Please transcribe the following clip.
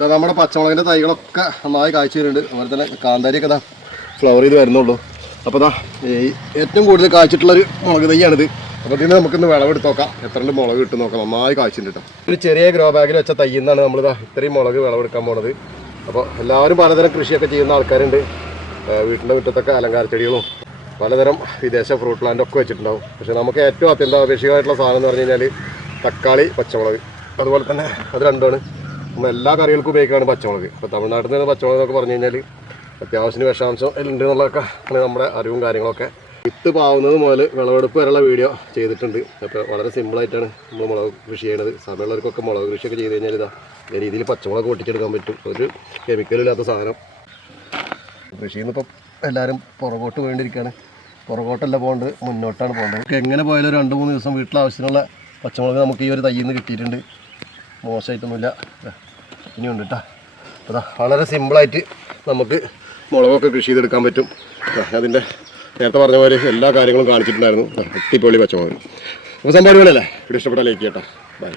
നമ്മുടെ പച്ചമുളകിൻ്റെ തൈകളൊക്കെ നന്നായി കാഴ്ച വരുന്നുണ്ട്. അതുപോലെ തന്നെ കാന്താരിയൊക്കെ ഇതാ ഫ്ലവർ ചെയ്ത് വരുന്നുള്ളൂ. അപ്പോൾ ഇതാ ഏറ്റവും കൂടുതൽ കാഴ്ചിട്ടുള്ളൊരു മുളക് തൈയാണിത്. അപ്പോൾ ഇതിന് നമുക്കിന്ന് വിളവെടുത്ത് നോക്കാം, എത്ര മുളക് കിട്ടും നോക്കാം. നന്നായി കാഴ്ചയുണ്ട് കേട്ടോ. ഒരു ചെറിയ ഗ്രോ ബാഗിൽ വെച്ച തൈയിൽ നിന്നാണ് നമ്മളിതാ ഇത്രയും മുളക് വിളവെടുക്കാൻ പോണത്. അപ്പോൾ എല്ലാവരും പലതരം കൃഷിയൊക്കെ ചെയ്യുന്ന ആൾക്കാരുണ്ട്. വീട്ടിൻ്റെ മുറ്റത്തൊക്കെ അലങ്കാര ചെടികളും പലതരം വിദേശ ഫ്രൂട്ട് പ്ലാന്റ് ഒക്കെ വെച്ചിട്ടുണ്ടാവും. പക്ഷേ നമുക്ക് ഏറ്റവും അത്യന്താപേക്ഷികമായിട്ടുള്ള സാധനം എന്ന് പറഞ്ഞു കഴിഞ്ഞാൽ തക്കാളി, പച്ചമുളക്. അതുപോലെ തന്നെ അത് രണ്ടുമാണ് നമ്മൾ എല്ലാ കറികൾക്കും ഉപയോഗിക്കുകയാണ് പച്ചമുളക്. ഇപ്പോൾ തമിഴ്നാട്ടിൽ നിന്ന് പച്ചമുളക് എന്നൊക്കെ പറഞ്ഞു കഴിഞ്ഞാൽ അത്യാവശ്യത്തിന് വിഷാംശം ഉണ്ട് എന്നുള്ളതൊക്കെ നമ്മുടെ അറിവും കാര്യങ്ങളൊക്കെ. വിത്ത് പാവുന്നത് മുതൽ വിളവെടുപ്പ് വരെയുള്ള വീഡിയോ ചെയ്തിട്ടുണ്ട്. അപ്പോൾ വളരെ സിമ്പിളായിട്ടാണ് നമ്മൾ മുളക് കൃഷി ചെയ്യുന്നത്. സമയമുള്ളവർക്കൊക്കെ മുളക് കൃഷിയൊക്കെ ചെയ്ത് കഴിഞ്ഞാൽ ഇതാ ഈ രീതിയിൽ പച്ചമുളക് പൊട്ടിച്ചെടുക്കാൻ പറ്റും. ഒരു കെമിക്കലില്ലാത്ത സാധനം. കൃഷിയിൽ നിന്ന് ഇപ്പം എല്ലാവരും പുറകോട്ട് വേണ്ടിയിരിക്കുകയാണ്. പുറകോട്ടല്ല പോകേണ്ടത്, മുന്നോട്ടാണ് പോകേണ്ടത്. എങ്ങനെ പോയാലും 2-3 ദിവസം വീട്ടിലാവശ്യത്തിനുള്ള പച്ചമുളക് നമുക്ക് ഈ ഒരു തയ്യിൽ നിന്ന് കിട്ടിയിട്ടുണ്ട്. മോശമായിട്ടൊന്നുമില്ല, ഇനിയുണ്ട് കേട്ടോ. അപ്പോൾ വളരെ സിമ്പിളായിട്ട് നമുക്ക് മുളകൊക്കെ കൃഷി ചെയ്തെടുക്കാൻ പറ്റും. അതിൻ്റെ നേരത്തെ പറഞ്ഞ പോലെ എല്ലാ കാര്യങ്ങളും കാണിച്ചിട്ടുണ്ടായിരുന്നു. അടിപൊളി പച്ചമുളക്. അപ്പോൾ സംഭവം അല്ലേ? ഇവിടെ ഇഷ്ടപ്പെട്ടാൽ ലൈക്ക് ചെയ്യട്ടോ. ബൈ.